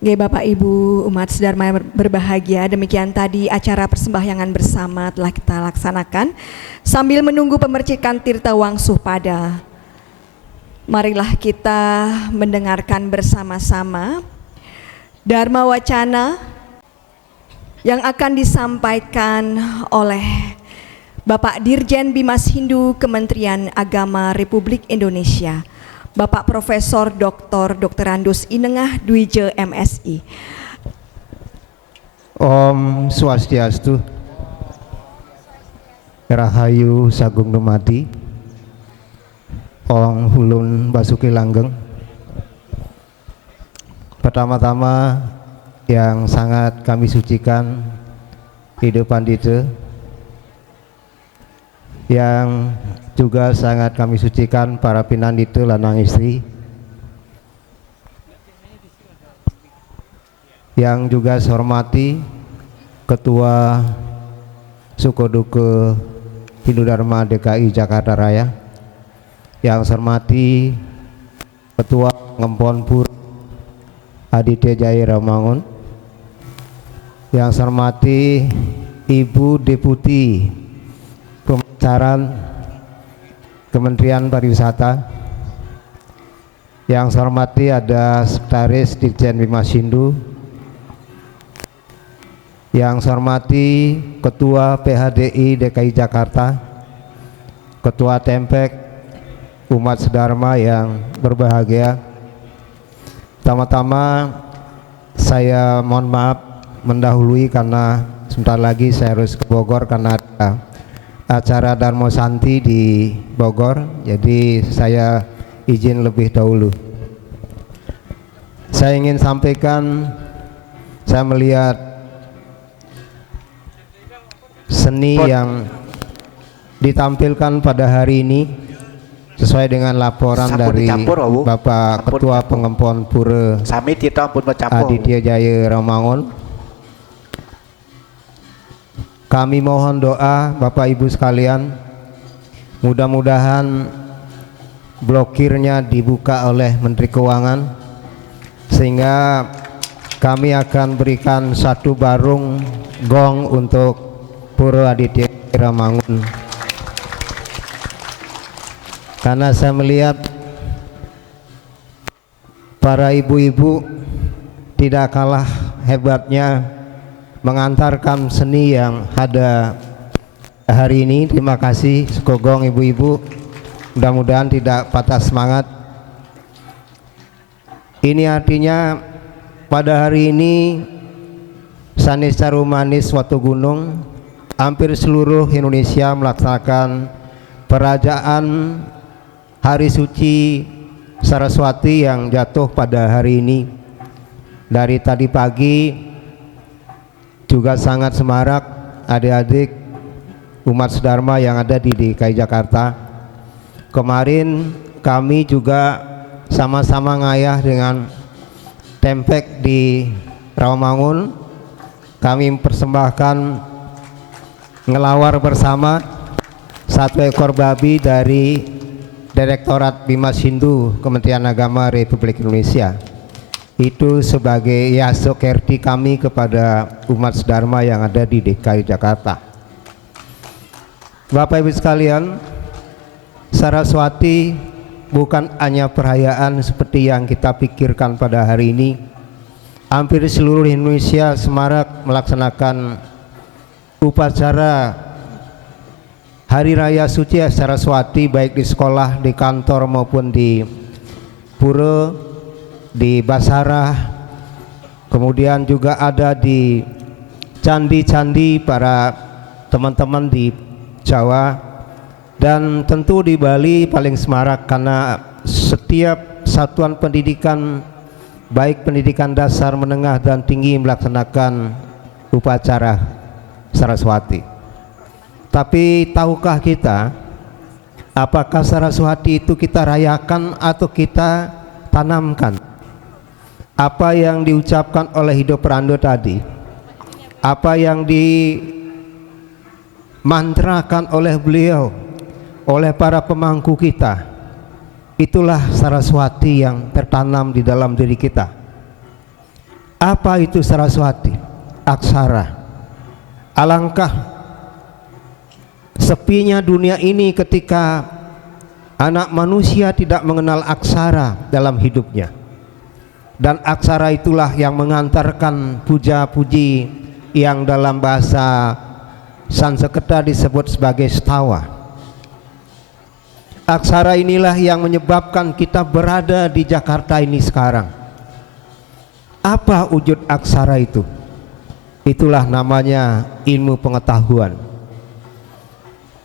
Oke, Bapak Ibu umat sedharma berbahagia, demikian tadi acara persembahyangan bersama telah kita laksanakan. Sambil menunggu pemercikan tirta wangsuh pada, marilah kita mendengarkan bersama-sama Dharma Wacana yang akan disampaikan oleh Bapak Dirjen Bimas Hindu Kementerian Agama Republik Indonesia, Bapak Profesor Dr. Andus Inengah Dwije MSI. Om Swastiastu, Rahayu Sagung Dumadi, Om Hulun Basuki Langgeng. Pertama-tama yang sangat kami sucikan Hidup Pandita, yang juga sangat kami sucikan para pinandita lanang istri, yang juga saya hormati Ketua Sukoduke Hindu Dharma DKI Jakarta Raya, yang saya hormati Ketua Ngempon Pur Aditya Jaya Ramangun, yang saya hormati Ibu Deputi Pemasaran Kementerian Pariwisata, yang saya hormati ada Sekretaris Dirjen Bimas Hindu, yang saya hormati Ketua PHDI DKI Jakarta, Ketua Tempek, umat sedharma yang berbahagia. Pertama-tama saya mohon maaf mendahului karena sebentar lagi saya harus ke Bogor karena ada acara Dharma Santi di Bogor, jadi saya izin lebih dahulu. Saya ingin sampaikan, saya melihat seni yang ditampilkan pada hari ini sesuai dengan laporan dari Bapak Ketua Pengempon Pura Aditya Jaya Ramangun. Kami mohon doa Bapak Ibu sekalian, mudah-mudahan blokirnya dibuka oleh Menteri Keuangan sehingga kami akan berikan satu barung gong untuk Pura Aditya Ramangun. Karena saya melihat para ibu-ibu tidak kalah hebatnya mengantarkan seni yang ada hari ini. Terima kasih sekogong ibu-ibu, mudah-mudahan tidak patah semangat. Ini artinya pada hari ini Sanis Carumanis Watu Gunung, hampir seluruh Indonesia melaksanakan perayaan Hari Suci Saraswati yang jatuh pada hari ini. Dari tadi pagi juga sangat semarak adik-adik umat sedharma yang ada di DKI Jakarta. Kemarin kami juga sama-sama ngayah dengan Tempek di Rawamangun. Kami mempersembahkan ngelawar bersama satu ekor babi dari Direktorat Bimas Hindu Kementerian Agama Republik Indonesia. Itu sebagai yasokerti kami kepada umat sedharma yang ada di DKI Jakarta. Bapak Ibu sekalian, Saraswati bukan hanya perayaan seperti yang kita pikirkan pada hari ini. Hampir seluruh Indonesia semarak melaksanakan upacara Hari Raya Suci Saraswati, baik di sekolah, di kantor maupun di pura, di basarah, kemudian juga ada di candi-candi para teman-teman di Jawa, dan tentu di Bali paling semarak karena setiap satuan pendidikan baik pendidikan dasar, menengah dan tinggi melaksanakan upacara Saraswati. Tapi tahukah kita apakah Saraswati itu kita rayakan atau kita tanamkan? Apa yang diucapkan oleh Hidoprananda tadi, apa yang dimantrakan oleh beliau, oleh para pemangku kita, itulah Saraswati yang tertanam di dalam diri kita. Apa itu Saraswati? Aksara. Alangkah sepinya dunia ini ketika anak manusia tidak mengenal aksara dalam hidupnya. Dan aksara itulah yang mengantarkan puja-puji yang dalam bahasa Sanskerta disebut sebagai stawa. Aksara inilah yang menyebabkan kita berada di Jakarta ini sekarang. Apa wujud aksara itu? Itulah namanya ilmu pengetahuan.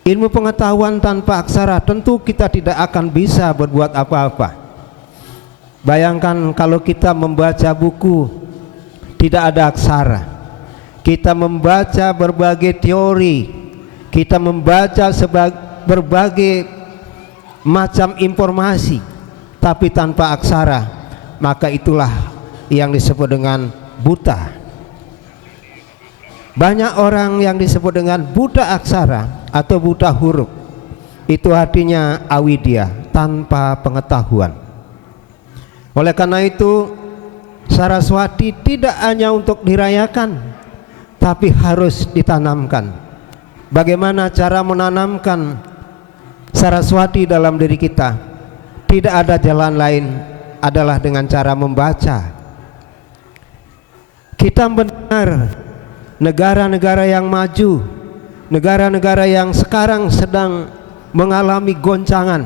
Ilmu pengetahuan tanpa aksara tentu kita tidak akan bisa berbuat apa-apa. Bayangkan kalau kita membaca buku tidak ada aksara. Kita membaca berbagai teori, kita membaca berbagai macam informasi, tapi tanpa aksara, maka itulah yang disebut dengan buta. Banyak orang yang disebut dengan buta aksara atau buta huruf. Itu artinya awidya, tanpa pengetahuan. Oleh karena itu, Saraswati tidak hanya untuk dirayakan, tapi harus ditanamkan. Bagaimana cara menanamkan Saraswati dalam diri kita? Tidak ada jalan lain adalah dengan cara membaca. Kita mendengar negara-negara yang maju, negara-negara yang sekarang sedang mengalami goncangan,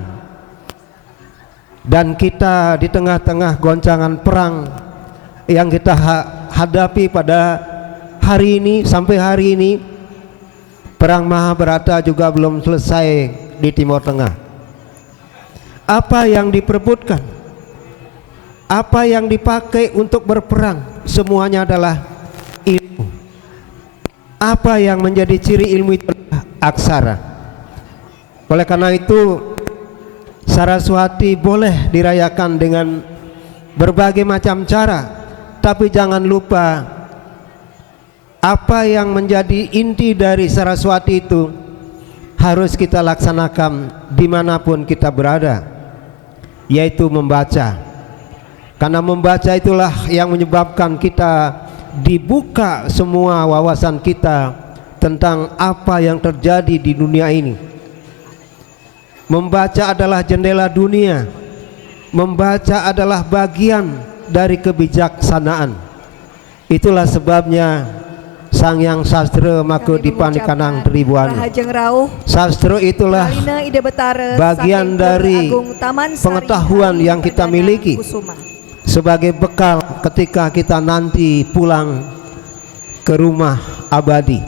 dan kita di tengah-tengah goncangan perang yang kita hadapi pada hari ini, sampai hari ini perang Mahabharata juga belum selesai di Timur Tengah. Apa yang diperebutkan, apa yang dipakai untuk berperang, semuanya adalah ilmu. Apa yang menjadi ciri ilmu itu? Aksara. Oleh karena itu, Saraswati boleh dirayakan dengan berbagai macam cara, tapi jangan lupa apa yang menjadi inti dari Saraswati itu harus kita laksanakan dimanapun kita berada, yaitu membaca. Karena membaca itulah yang menyebabkan kita dibuka semua wawasan kita tentang apa yang terjadi di dunia ini. Membaca adalah jendela dunia. Membaca adalah bagian dari kebijaksanaan. Itulah sebabnya Sang Yang Sastra maka dipanikanang tribuan. Sastra itulah bagian dari pengetahuan yang kita miliki sebagai bekal ketika kita nanti pulang ke rumah abadi.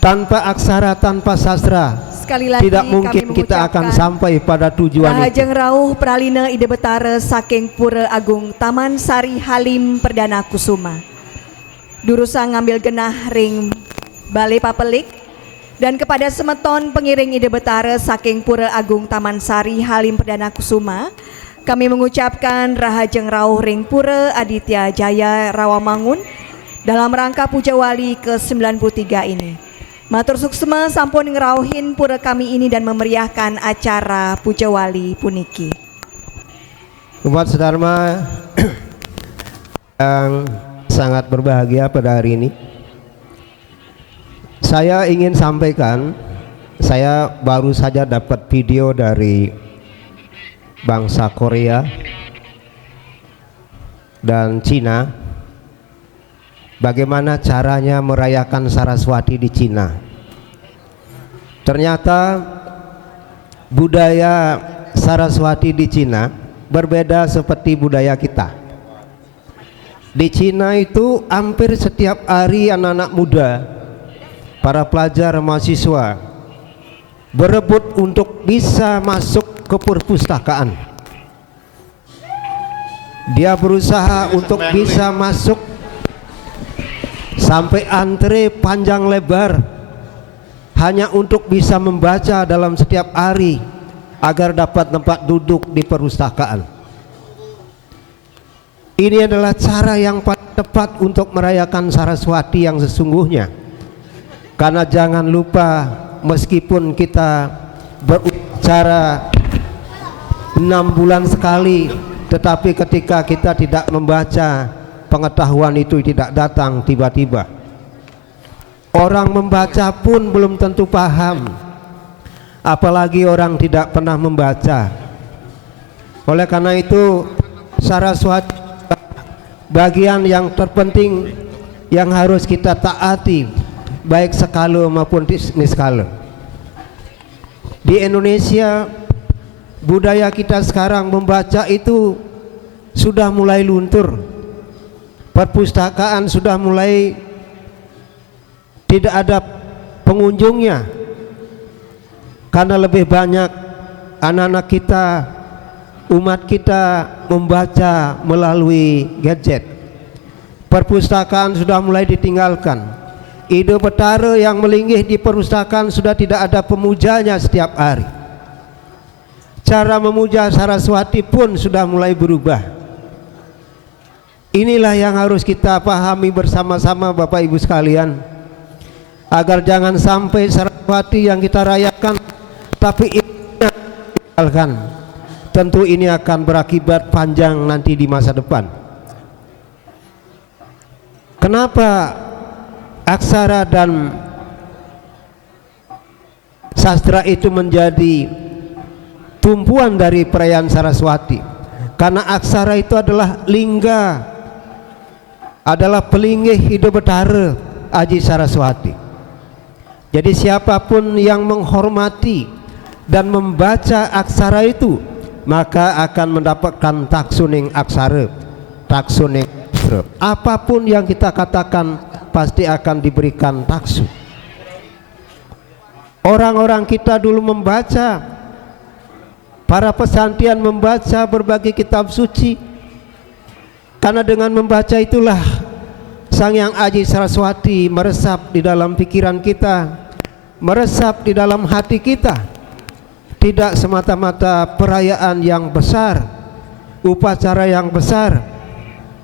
Tanpa aksara, tanpa sastra, tidak mungkin kita akan sampai pada tujuan itu. Rahajeng Rauh Pralina Ide Betara saking Pura Agung Taman Sari Halim Perdana Kusuma. Durusa ngambil genah ring Balai Papelik, dan kepada semeton pengiring Ide Betara saking Pura Agung Taman Sari Halim Perdana Kusuma, kami mengucapkan Rahajeng Rauh ring Pura Aditya Jaya Rawamangun dalam rangka Puja Wali ke-93 ini. Matur suksema sampun ngerauhin pura kami ini dan memeriahkan acara Puja Wali puniki. Umat sedharma yang sangat berbahagia pada hari ini, saya ingin sampaikan, saya baru saja dapat video dari bangsa Korea dan Cina, bagaimana caranya merayakan Saraswati di Cina. Ternyata budaya Saraswati di Cina berbeda seperti budaya kita. Di Cina itu hampir setiap hari anak-anak muda, para pelajar mahasiswa berebut untuk bisa masuk ke perpustakaan. Dia berusaha untuk bisa masuk, sampai antre panjang lebar hanya untuk bisa membaca dalam setiap hari agar dapat tempat duduk di perpustakaan. Ini adalah cara yang paling tepat untuk merayakan Saraswati yang sesungguhnya. Karena jangan lupa, meskipun kita berupacara 6 bulan sekali, tetapi ketika kita tidak membaca, pengetahuan itu tidak datang tiba-tiba. Orang membaca pun belum tentu paham, apalagi orang tidak pernah membaca. Oleh karena itu Saraswati bagian yang terpenting yang harus kita taati, baik skala maupun niskala. Di Indonesia budaya kita sekarang membaca itu sudah mulai luntur. Perpustakaan sudah mulai tidak ada pengunjungnya, karena lebih banyak anak-anak kita, umat kita membaca melalui gadget. Perpustakaan sudah mulai ditinggalkan. Ide Betara yang melinggih di perpustakaan sudah tidak ada pemujanya setiap hari. Cara memuja Saraswati pun sudah mulai berubah. Inilah yang harus kita pahami bersama-sama Bapak Ibu sekalian, agar jangan sampai Saraswati yang kita rayakan tapi tinggalkan. Tentu ini akan berakibat panjang nanti di masa depan. Kenapa aksara dan sastra itu menjadi tumpuan dari perayaan Saraswati? Karena aksara itu adalah lingga, adalah pelinggih Ide Betara Aji Saraswati. Jadi siapapun yang menghormati dan membaca aksara itu, maka akan mendapatkan taksuning aksara, taksuning aksara. Apapun yang kita katakan pasti akan diberikan taksu. Orang-orang kita dulu membaca, para pesantian membaca berbagai kitab suci, karena dengan membaca itulah Sang Hyang Aji Saraswati meresap di dalam pikiran kita, meresap di dalam hati kita. Tidak semata-mata perayaan yang besar, upacara yang besar,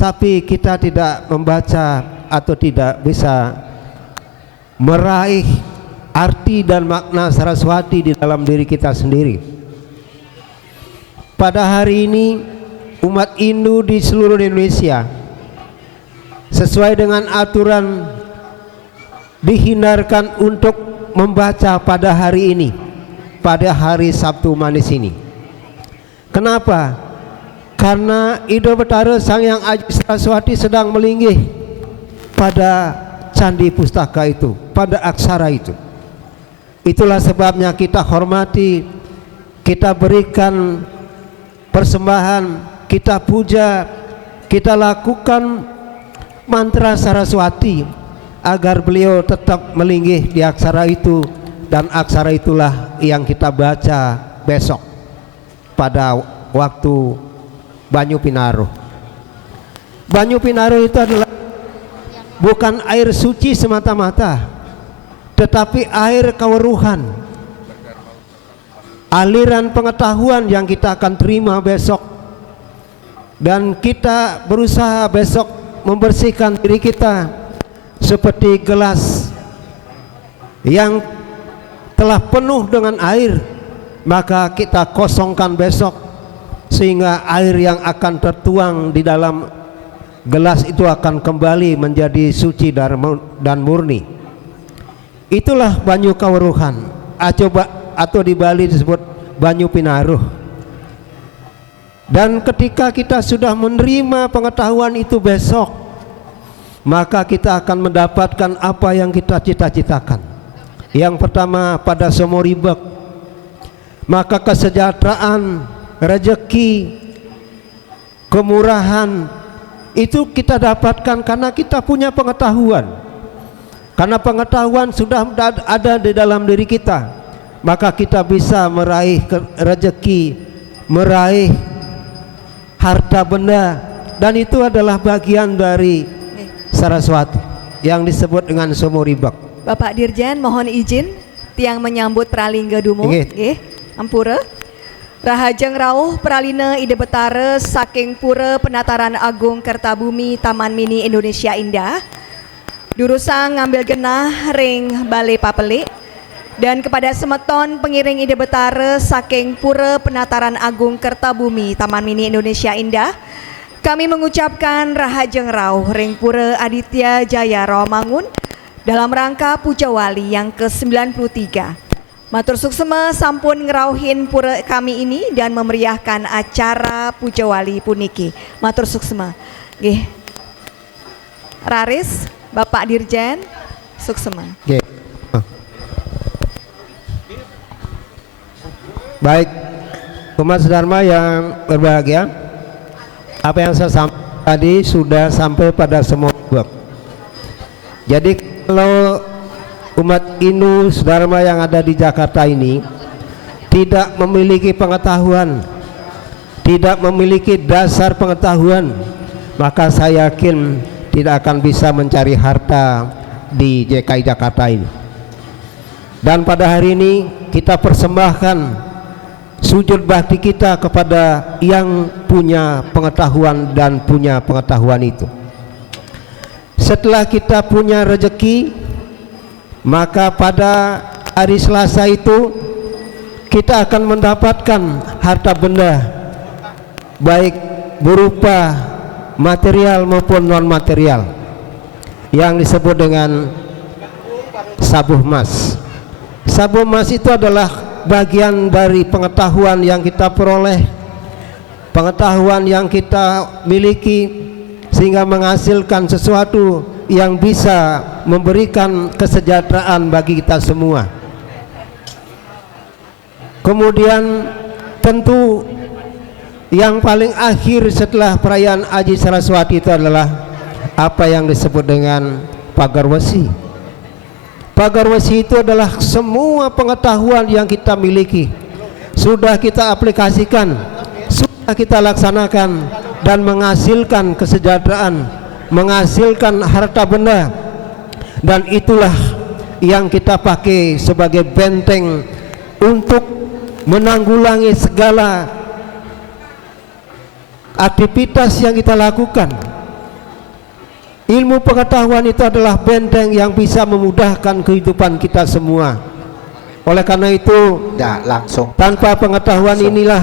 tapi kita tidak membaca atau tidak bisa meraih arti dan makna Saraswati di dalam diri kita sendiri. Pada hari ini umat Hindu di seluruh Indonesia sesuai dengan aturan dihindarkan untuk membaca pada hari ini, pada hari Sabtu Manis ini. Kenapa? Karena Ide Betara Sang Hyang Aji Saraswati sedang melinggih pada candi pustaka itu, pada aksara itu. Itulah sebabnya kita hormati, kita berikan persembahan, kita puja, kita lakukan mantra Saraswati agar beliau tetap melinggih di aksara itu, dan aksara itulah yang kita baca besok pada waktu Banyu Pinaruh. Banyu Pinaruh itu adalah bukan air suci semata-mata, tetapi air keweruhan, aliran pengetahuan yang kita akan terima besok. Dan kita berusaha besok membersihkan diri kita seperti gelas yang telah penuh dengan air, maka kita kosongkan besok sehingga air yang akan tertuang di dalam gelas itu akan kembali menjadi suci dan murni. Itulah banyu kaweruhan, atau di Bali disebut Banyu Pinaruh. Dan ketika kita sudah menerima pengetahuan itu besok, maka kita akan mendapatkan apa yang kita cita-citakan. Yang pertama, pada Somoribek, maka kesejahteraan, rezeki, kemurahan itu kita dapatkan karena kita punya pengetahuan. Karena pengetahuan sudah ada di dalam diri kita, maka kita bisa meraih rezeki, meraih harta benda, dan itu adalah bagian dari Saraswati yang disebut dengan Somoribek. Bapak Dirjen mohon izin tiang menyambut pralingga dumo. Nggih, ampura. Rahajeng rawuh pralina Ide Betara saking Pura Penataran Agung Kertabumi Taman Mini Indonesia Indah. Durusang ngambil genah ring Balai Papelik, dan kepada semeton pengiring Ide Betara saking Pura Penataran Agung Kertabumi Taman Mini Indonesia Indah, Kami mengucapkan Rahajeng Rauh ring Pura Aditya Jaya Rawamangun dalam rangka Puja Wali yang ke-93. Matur suksema sampun ngerauhin pura kami ini dan memeriahkan acara Puja Wali puniki. Matur suksema. Nggih. Raris, Bapak Dirjen, suksema. Oke. Baik, umat sedharma yang berbahagia, apa yang saya sampaikan tadi sudah sampai pada semua pihak. Jadi kalau umat Hindu sedharma yang ada di Jakarta ini tidak memiliki pengetahuan, tidak memiliki dasar pengetahuan, maka saya yakin tidak akan bisa mencari harta di DKI Jakarta ini. Dan pada hari ini kita persembahkan sujud bakti kita kepada yang punya pengetahuan dan punya pengetahuan itu. Setelah kita punya rezeki, maka pada hari Selasa itu kita akan mendapatkan harta benda baik berupa material maupun non material yang disebut dengan sabuh emas. Sabuh emas itu adalah bagian dari pengetahuan yang kita peroleh, pengetahuan yang kita miliki sehingga menghasilkan sesuatu yang bisa memberikan kesejahteraan bagi kita semua. Kemudian tentu yang paling akhir setelah perayaan Aji Saraswati itu adalah apa yang disebut dengan pagar wesi. Pagar wesi itu adalah semua pengetahuan yang kita miliki, sudah kita aplikasikan, sudah kita laksanakan dan menghasilkan kesejahteraan, menghasilkan harta benda, dan itulah yang kita pakai sebagai benteng untuk menanggulangi segala aktivitas yang kita lakukan. Ilmu pengetahuan itu adalah benteng yang bisa memudahkan kehidupan kita semua. Oleh karena itu, tanpa pengetahuan inilah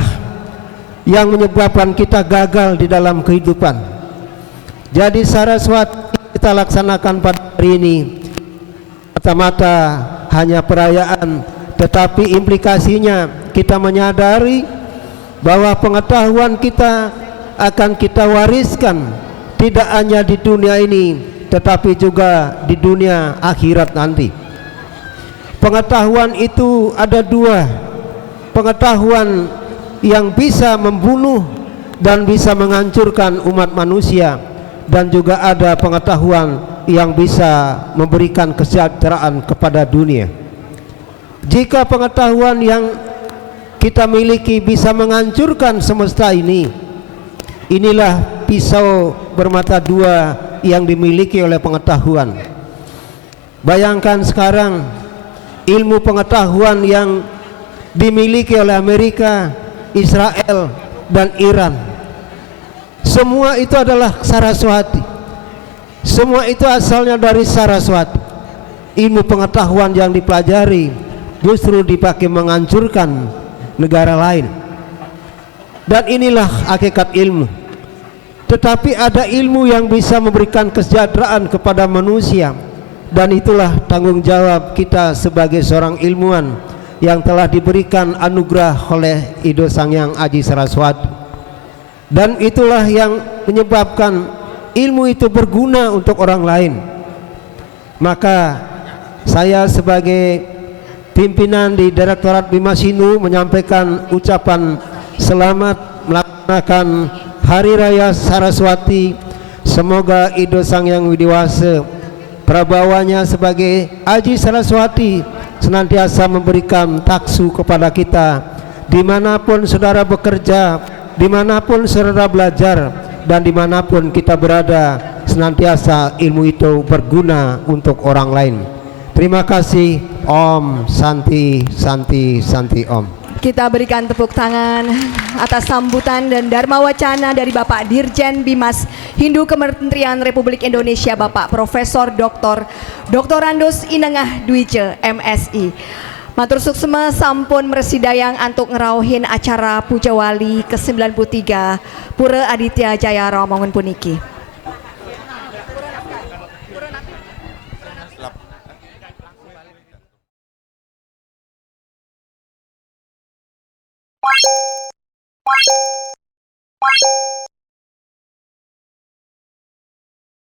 yang menyebabkan kita gagal di dalam kehidupan. Jadi Saraswati kita laksanakan pada hari ini mata-mata hanya perayaan, tetapi implikasinya kita menyadari bahwa pengetahuan kita akan kita wariskan tidak hanya di dunia ini tetapi juga di dunia akhirat nanti. Pengetahuan itu ada dua, pengetahuan yang bisa membunuh dan bisa menghancurkan umat manusia, dan juga ada pengetahuan yang bisa memberikan kesejahteraan kepada dunia. Jika pengetahuan yang kita miliki bisa menghancurkan semesta ini, inilah pisau bermata dua yang dimiliki oleh pengetahuan. Bayangkan sekarang ilmu pengetahuan yang dimiliki oleh Amerika, Israel, dan Iran. Semua itu adalah Saraswati. Semua itu asalnya dari Saraswati. Ilmu pengetahuan yang dipelajari justru dipakai menghancurkan negara lain. Dan inilah hakikat ilmu. Tetapi ada ilmu yang bisa memberikan kesejahteraan kepada manusia, dan itulah tanggung jawab kita sebagai seorang ilmuwan yang telah diberikan anugerah oleh Ido Sangyang Aji Saraswati. Dan itulah yang menyebabkan ilmu itu berguna untuk orang lain. Maka saya sebagai pimpinan di Direktorat Bimas Hindu menyampaikan ucapan selamat melaksanakan Hari Raya Saraswati. Semoga Ido Sangyang Widiwasa prabawanya sebagai Aji Saraswati senantiasa memberikan taksu kepada kita dimanapun saudara bekerja, dimanapun saudara belajar, dan dimanapun kita berada, senantiasa ilmu itu berguna untuk orang lain. Terima kasih. Om Santi Santi Santi Om. Kita berikan tepuk tangan atas sambutan dan dharma wacana dari Bapak Dirjen Bimas Hindu Kementerian Republik Indonesia, Bapak Profesor Dr. Andos Inengah Dwije MSI. Matur suksema sampun mersidayang antuk ngerauhin acara Puja Wali ke-93 Pura Aditya Jaya Romangun puniki.